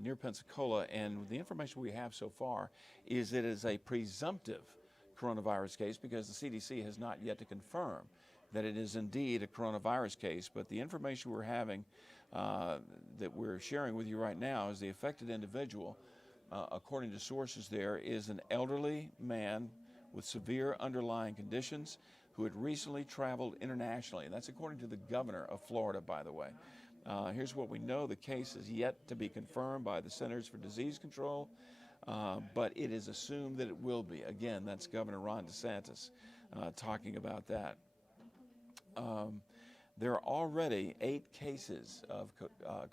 near Pensacola, and the information we have so far is that it is a presumptive coronavirus case because the CDC has not yet to confirm that it is indeed a coronavirus case. But the information we're having, that we're sharing with you right now, is the affected individual, according to sources there, is an elderly man with severe underlying conditions who had recently traveled internationally. And that's according to the governor of Florida, by the way. Here's what we know. The case is yet to be confirmed by the Centers for Disease Control, but it is assumed that it will be. Again, that's Governor Ron DeSantis talking about that. There are already 8 cases of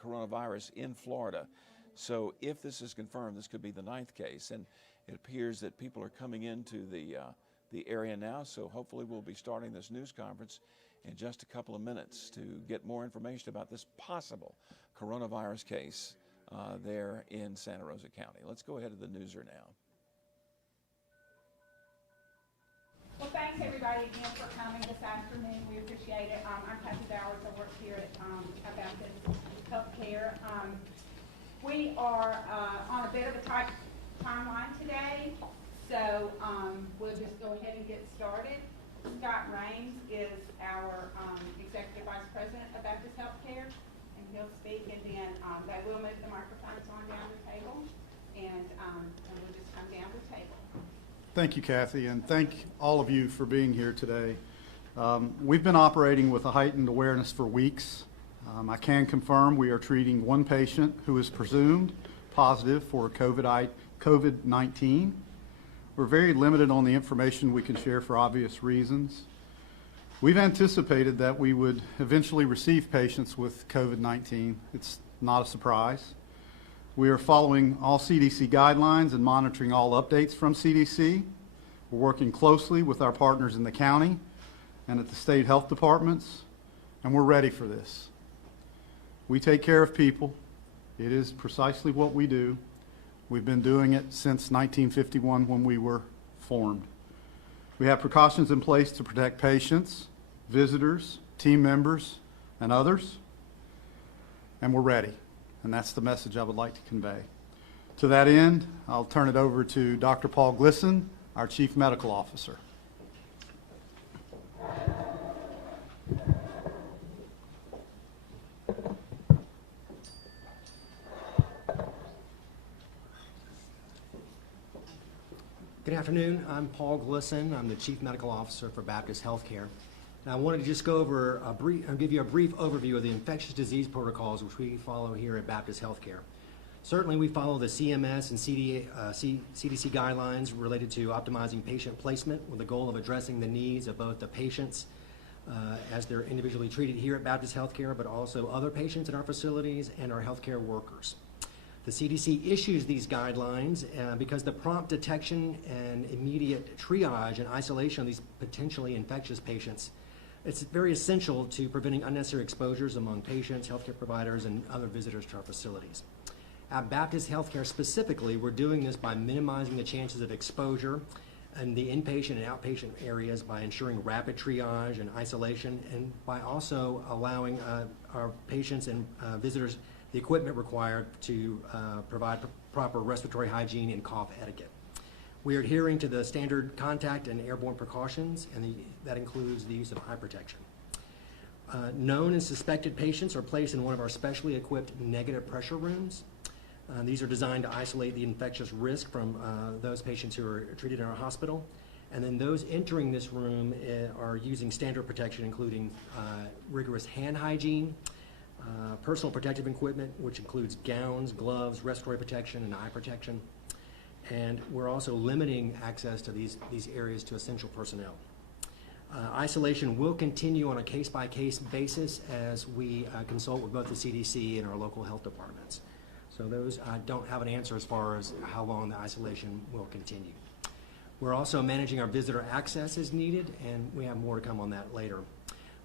coronavirus in Florida. So if this is confirmed, this could be the 9th case. And it appears that people are coming into the area now. So hopefully we'll be starting this news conference in just a couple of minutes to get more information about this possible coronavirus case there in Santa Rosa County. Let's go ahead to the newser now. Well, thanks everybody again for coming this afternoon. We appreciate it. I'm Kathy Bowers. I work here at Baptist Healthcare. We are on a bit of a tight timeline today, so we'll just go ahead and get started. Scott Raines is our Executive Vice President of Baptist Healthcare, and he'll speak, and then they will move the microphones on down the table, and we'll just come down the table. Thank you, Kathy, and thank all of you for being here today. We've been operating with a heightened awareness for weeks. I can confirm we are treating one patient who is presumed positive for COVID-19. We're very limited on the information we can share for obvious reasons. We've anticipated that we would eventually receive patients with COVID-19. It's not a surprise. We are following all CDC guidelines and monitoring all updates from CDC. We're working closely with our partners in the county and at the state health departments, and we're ready for this. We take care of people. It is precisely what we do. We've been doing it since 1951 when we were formed. We have precautions in place to protect patients, visitors, team members, and others, and we're ready. And that's the message I would like to convey. To that end, I'll turn it over to Dr. Paul Glisson, our Chief Medical Officer. Good afternoon. I'm Paul Glisson. I'm the Chief Medical Officer for Baptist Healthcare. And I wanted to just go over give you a brief overview of the infectious disease protocols which we follow here at Baptist Healthcare. Certainly we follow the CMS and CDC guidelines related to optimizing patient placement with the goal of addressing the needs of both the patients as they're individually treated here at Baptist Healthcare, but also other patients in our facilities and our healthcare workers. The CDC issues these guidelines because the prompt detection and immediate triage and isolation of these potentially infectious patients, it's very essential to preventing unnecessary exposures among patients, healthcare providers, and other visitors to our facilities. At Baptist Healthcare specifically, we're doing this by minimizing the chances of exposure in the inpatient and outpatient areas by ensuring rapid triage and isolation, and by also allowing our patients and visitors the equipment required to provide proper respiratory hygiene and cough etiquette. We are adhering to the standard contact and airborne precautions, and that includes the use of eye protection. Known and suspected patients are placed in one of our specially equipped negative pressure rooms. These are designed to isolate the infectious risk from those patients who are treated in our hospital. And then those entering this room are using standard protection, including rigorous hand hygiene, personal protective equipment, which includes gowns, gloves, respiratory protection, and eye protection. And we're also limiting access to these areas to essential personnel. Isolation will continue on a case-by-case basis as we consult with both the CDC and our local health departments. So those don't have an answer as far as how long the isolation will continue. We're also managing our visitor access as needed, and we have more to come on that later.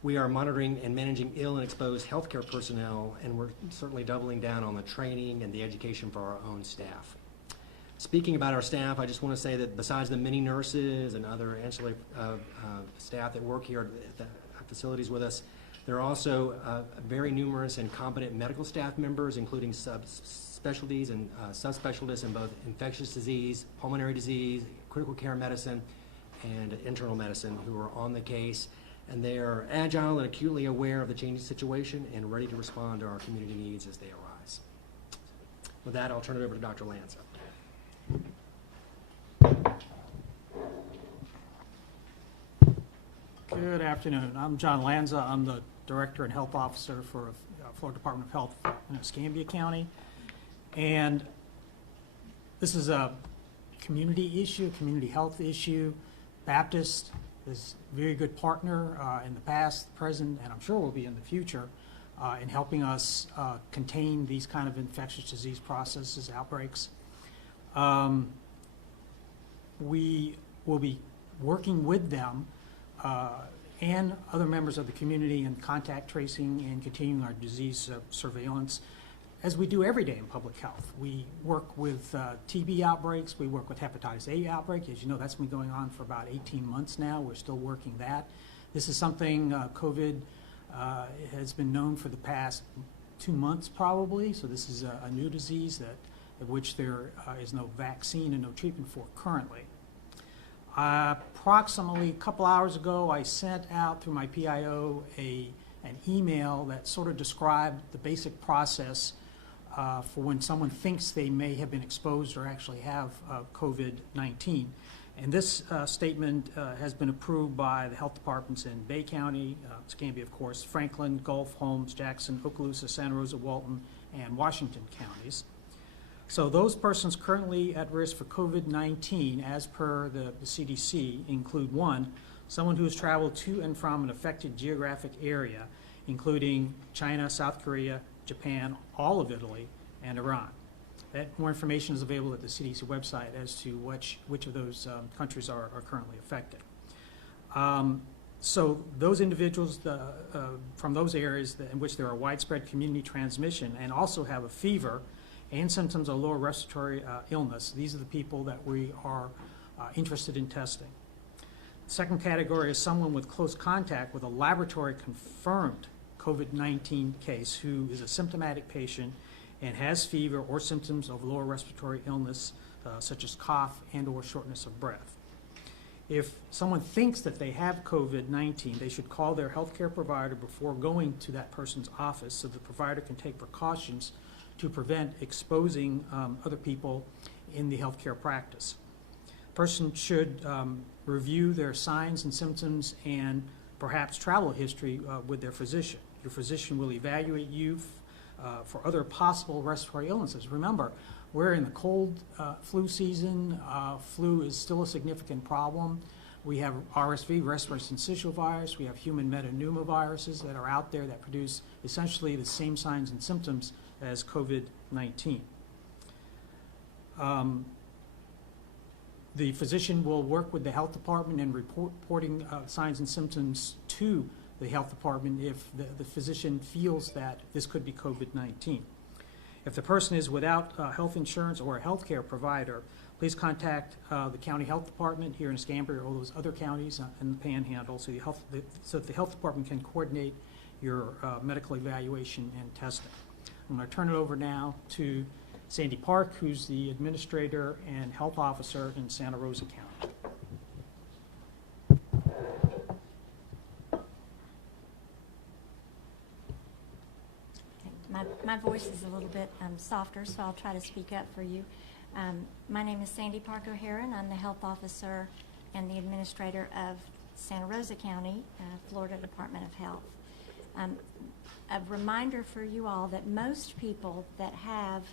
We are monitoring and managing ill and exposed healthcare personnel, and we're certainly doubling down on the training and the education for our own staff. Speaking about our staff, I just want to say that besides the many nurses and other ancillary staff that work here at the facilities with us, There are also very numerous and competent medical staff members, including subspecialties and subspecialists in both infectious disease, pulmonary disease, critical care medicine, and internal medicine who are on the case. And they are agile and acutely aware of the changing situation and ready to respond to our community needs as they arise. With that, I'll turn it over to Dr. Lanza. Good afternoon. I'm John Lanza. I'm the Director and Health Officer for Florida Department of Health in Escambia County. And this is a community issue, community health issue. Baptist is a very good partner in the past, present, and I'm sure will be in the future in helping us contain these kind of infectious disease processes, outbreaks. We will be working with them and other members of the community in contact tracing and continuing our disease surveillance, as we do every day in public health. We work with TB outbreaks, we work with hepatitis A outbreak. As you know, that's been going on for about 18 months now. We're still working that. This is something COVID has been known for the past 2 months probably, so this is a new disease of which there is no vaccine and no treatment for currently. Approximately a couple hours ago, I sent out through my PIO an email that sort of described the basic process for when someone thinks they may have been exposed or actually have COVID-19. And this statement has been approved by the health departments in Bay County, Escambia, of course, Franklin, Gulf, Holmes, Jackson, Okaloosa, Santa Rosa, Walton, and Washington counties. So those persons currently at risk for COVID-19, as per the CDC, include 1, someone who has traveled to and from an affected geographic area, including China, South Korea, Japan, all of Italy, and Iran. That more information is available at the CDC website as to which of those countries are currently affected. So those individuals from those areas in which there are widespread community transmission and also have a fever and symptoms of lower respiratory illness, these are the people that we are interested in testing. The second category is someone with close contact with a laboratory confirmed COVID-19 case who is a symptomatic patient and has fever or symptoms of lower respiratory illness such as cough and or shortness of breath. If someone thinks that they have COVID-19, they should call their healthcare provider before going to that person's office so the provider can take precautions to prevent exposing other people in the healthcare practice. Person should review their signs and symptoms and perhaps travel history with their physician. Your physician will evaluate you for other possible respiratory illnesses. Remember, we're in the cold flu season. Flu is still a significant problem. We have RSV, respiratory syncytial virus. We have human metapneumoviruses that are out there that produce essentially the same signs and symptoms as COVID-19. The physician will work with the health department in reporting signs and symptoms to the health department if the physician feels that this could be COVID-19. If the person is without health insurance or a health care provider, please contact the county health department here in Escambia or all those other counties in the Panhandle so that the health department can coordinate your medical evaluation and testing. I'm going to turn it over now to Sandy Park, who's the administrator and health officer in Santa Rosa County. My voice is a little bit softer, so I'll try to speak up for you. My name is Sandy Park O'Haron. I'm the health officer and the administrator of Santa Rosa County, Florida Department of Health. A reminder for you all that most people that have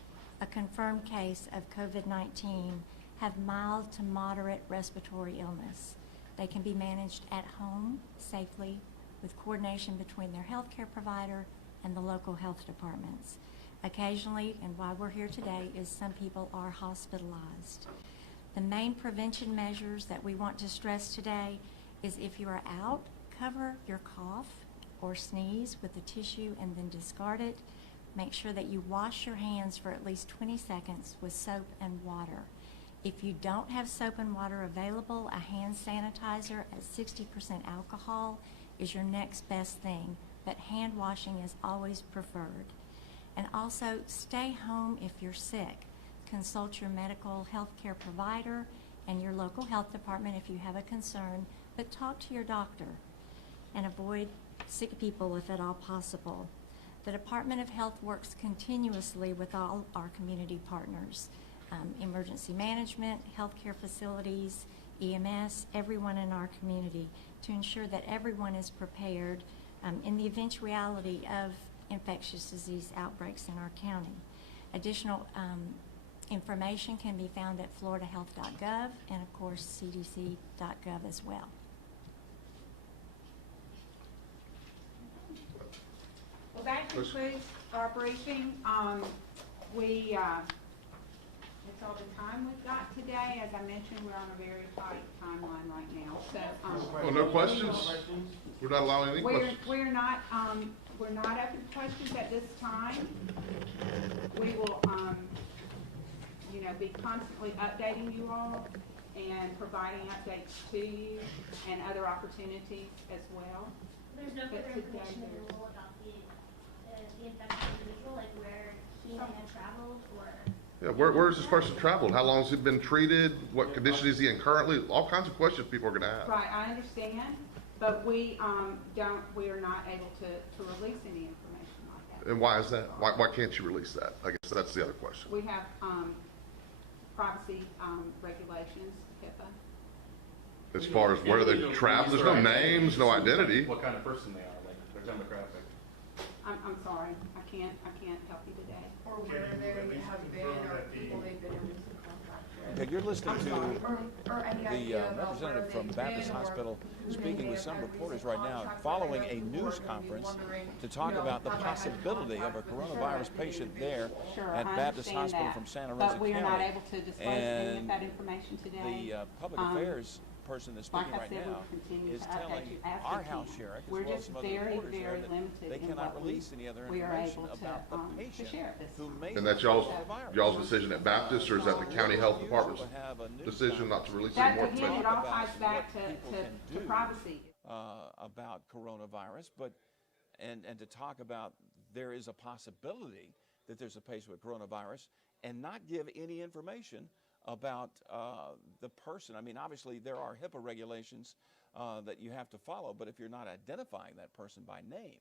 a confirmed case of COVID-19 have mild to moderate respiratory illness. They can be managed at home safely with coordination between their healthcare provider and the local health departments. Occasionally, and why we're here today, is some people are hospitalized. The main prevention measures that we want to stress today is if you are out, cover your cough or sneeze with a tissue and then discard it. Make sure that you wash your hands for at least 20 seconds with soap and water. If you don't have soap and water available, a hand sanitizer at 60% alcohol is your next best thing. but hand washing is always preferred. And also, stay home if you're sick. Consult your medical health care provider and your local health department if you have a concern, but talk to your doctor and avoid sick people if at all possible. The Department of Health works continuously with all our community partners, emergency management, healthcare facilities, EMS, everyone in our community, to ensure that everyone is prepared in the eventuality of infectious disease outbreaks in our county. Additional information can be found at floridahealth.gov and, of course, cdc.gov as well. Well, that concludes our briefing. It's all the time we've got today. As I mentioned, we're on a very tight timeline right now. So, Well, no questions? We're not allowing any questions? we're not open to questions at this time. We will, be constantly updating you all and providing updates to you and other opportunities as well. There's no But further today information there's- available about the infected individual, like where he may have traveled, or Yeah, where's this person traveled? How long has he been treated? What condition is he in currently? All kinds of questions people are gonna have. Right, I understand, but we are not able to release any information like that. And why is that? Why can't you release that? I guess that's the other question. We have privacy regulations, HIPAA. As far as where they travel, there's no names, no identity. What kind of person they are, like their demographic. I'm sorry, I can't help you today. Or where they have been, or people they've been in recent contact with. Okay, you're listening I'm sorry. to Or any the idea about representative where from they've Baptist been, or Hospital who they speaking may with have some had reporters recent right now contact with. following I know a people news are gonna be conference wondering, to talk about the have I had possibility of a contact with coronavirus patient there Sure, at I Baptist understand Hospital that, from Santa Rosa but we are not County. able to disclose any of And that information today. The public Um, affairs person that's Like speaking I right said, now we'll continue is to update telling you as our we house can. sheriff, as We're well as just some other very, reporters there, very that limited they in cannot what release any other we are information able to, about the to patient share at this who time. may And that's have y'all's the virus. decision at Baptist, or is that the county health department's Usually have a news decision not to release That, any more again, information? it all about ties back what people to can do. privacy. About coronavirus, but and to talk about there is a possibility that there's a patient with coronavirus and not give any information about the person. I mean, obviously there are HIPAA regulations that you have to follow, but if you're not identifying that person by name,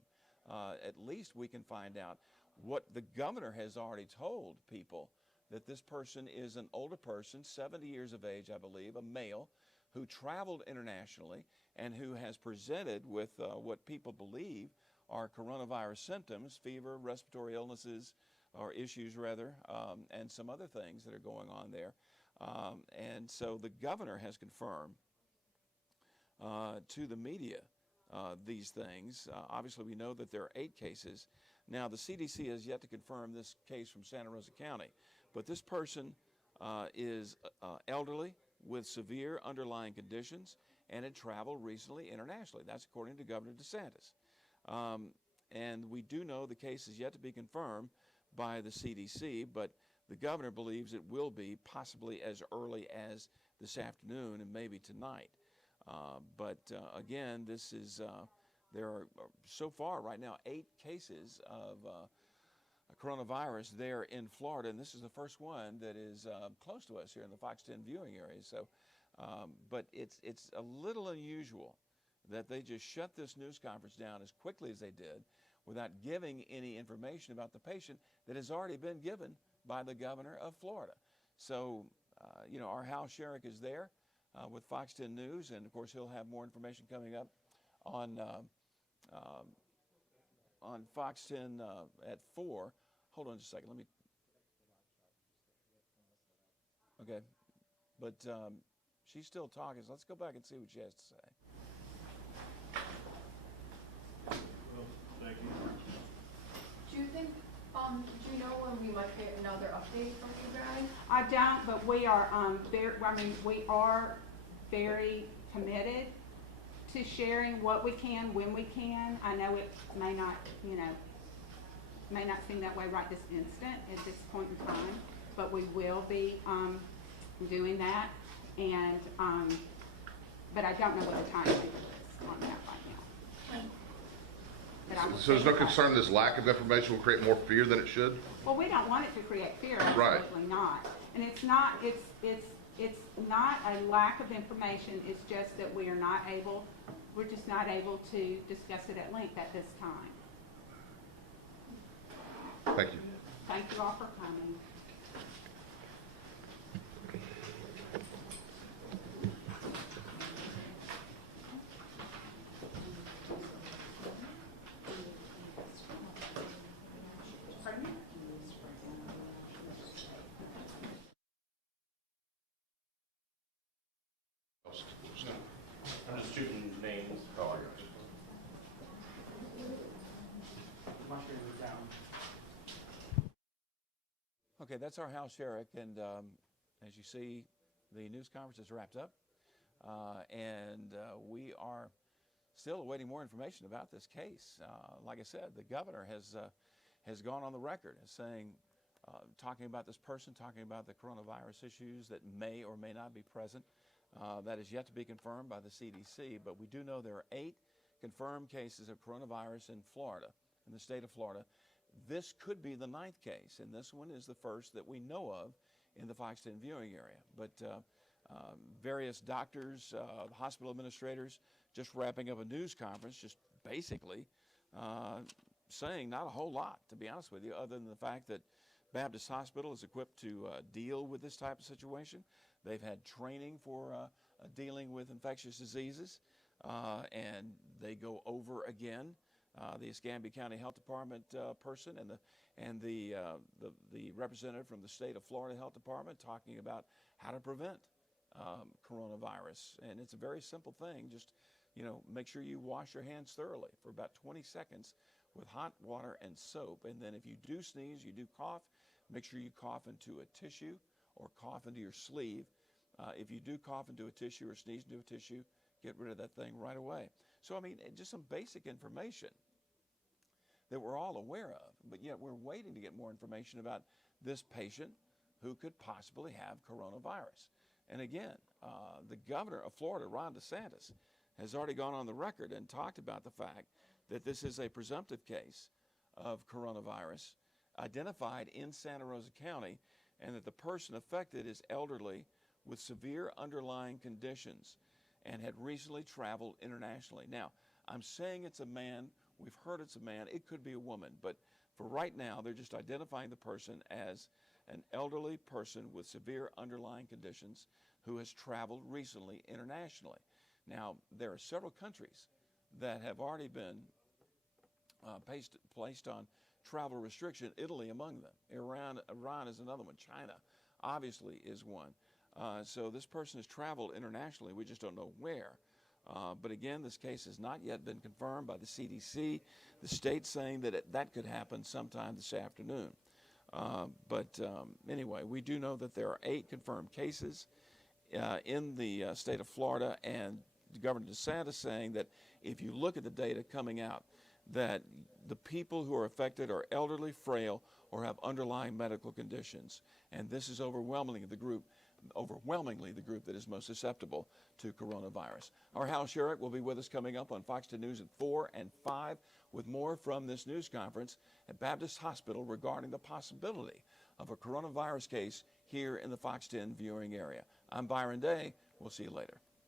at least we can find out what the governor has already told people, that this person is an older person, 70 years of age, I believe, a male, who traveled internationally and who has presented with what people believe are coronavirus symptoms, fever, respiratory illnesses, or issues rather, and some other things that are going on there. And so the governor has confirmed to the media these things. Obviously, we know that there are 8 cases. Now, the CDC has yet to confirm this case from Santa Rosa County, but this person is elderly with severe underlying conditions and had traveled recently internationally. That's according to Governor DeSantis. And we do know the case is yet to be confirmed by the CDC, but the governor believes it will be possibly as early as this afternoon and maybe tonight. But again, this is, there are so far right now 8 cases of coronavirus there in Florida, and this is the first one that is close to us here in the Fox 10 viewing area. So, but it's a little unusual that they just shut this news conference down as quickly as they did without giving any information about the patient that has already been given by the governor of Florida. So, our house sheriff is there with Fox 10 News, and of course he'll have more information coming up on Fox 10 at 4. Hold on just a second. Let me. Okay, but she's still talking, so let's go back and see what she has to say. Do you think, do you know when we might get another update from you guys? I don't, but we are we are very committed to sharing what we can when we can. I know it may not, may not seem that way right this instant at this point in time, but we will be doing that. And but I don't know what the timetable is on that right now. But I will So there's tell no you concern this lack of information will create more fear than it should? Well, we don't want it to create fear, Right. absolutely not. And it's not a lack of information, it's just that we're just not able to discuss it at length at this time. Thank you. Thank you all for coming. Pardon me? I'm just shooting names. Oh, I got you. Okay, that's our House Sheriff, and as you see, the news conference is wrapped up, and we are still awaiting more information about this case. Like I said, the governor has gone on the record as saying, talking about this person, talking about the coronavirus issues that may or may not be present. That is yet to be confirmed by the CDC, but we do know there are 8 confirmed cases of coronavirus in Florida, in the state of Florida. This could be the 9th case, and this one is the first that we know of in the Fox 10 viewing area. But various doctors, hospital administrators, just wrapping up a news conference, just basically saying not a whole lot, to be honest with you, other than the fact that Baptist Hospital is equipped to deal with this type of situation. They've had training for dealing with infectious diseases, and they go over again the Escambia County Health Department person and the representative from the state of Florida Health Department talking about how to prevent coronavirus. And it's a very simple thing. Just, make sure you wash your hands thoroughly for about 20 seconds with hot water and soap. And then if you do sneeze, you do cough, make sure you cough into a tissue or cough into your sleeve. If you do cough into a tissue or sneeze into a tissue, get rid of that thing right away. So, I mean, just some basic information that we're all aware of, but yet we're waiting to get more information about this patient who could possibly have coronavirus. And again, the governor of Florida, Ron DeSantis, has already gone on the record and talked about the fact that this is a presumptive case of coronavirus identified in Santa Rosa County, and that the person affected is elderly with severe underlying conditions and had recently traveled internationally. Now, I'm saying it's a man. We've heard it's a man. It could be a woman. But for right now, they're just identifying the person as an elderly person with severe underlying conditions who has traveled recently internationally. Now, there are several countries that have already been placed on travel restriction, Italy among them. Iran is another one. China obviously is one. So this person has traveled internationally. We just don't know where. But again, this case has not yet been confirmed by the CDC. The state's saying that that could happen sometime this afternoon. Anyway, we do know that there are 8 confirmed cases in the state of Florida, and Governor DeSantis saying that if you look at the data coming out, that the people who are affected are elderly, frail, or have underlying medical conditions. And this is overwhelmingly the group that is most susceptible to coronavirus. Our Hal Sherrick will be with us coming up on Fox 10 News at 4 and 5 with more from this news conference at Baptist Hospital regarding the possibility of a coronavirus case here in the Fox 10 viewing area. I'm Byron Day. We'll see you later.